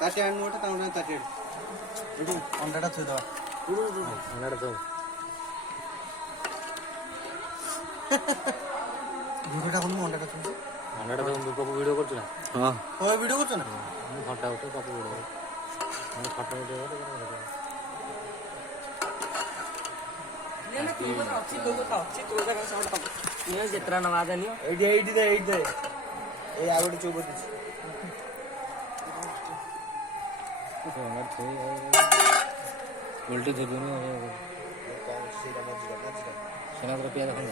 ताटे आनु गोटे ताउना ताटे एडु अंडाटा थुइ दवा अंडाटा दो वीडियोटा कोन अंडाटा थुइ अंडाटा तो दुको वीडियो करछ ना हां ओ वीडियो करछ ना मु फटा उठे पापा वीडियो मु फटा उठे ने की बता अछि लोग का अछि तो जगह साउंड पाप ने जेत्रा नवादा नियो एडी दे ए आगोटे चौबत उल्टे दे दूनी सेना रुपया देखा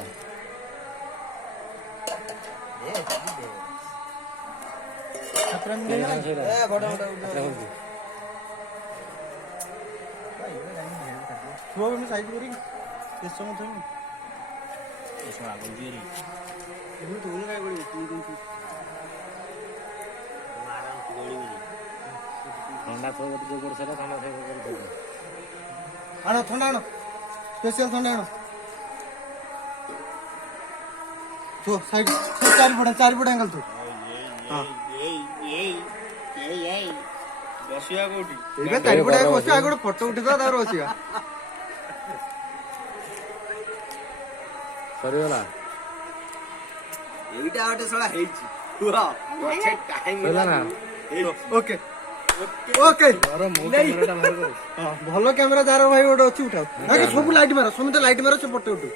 साइड करी ठंडा तो जो कर सके ठंडा से कर आनो ठंडा आनो स्पेशल ठंडा आनो तो साइड चार फुट एंगल तो हां ये बसिया कोठी एबे चार फुट एंगल बसिया आगो फोटो उठी दो तार बसिया सरी वाला एटा आटे सळा हेची वाह अच्छे टाइम होला ना ओके ओके भल कैमेरा जार भाई गोटे अच्छी उठाओ सब लाइट मार समझे लाइट मार से फोटो उठू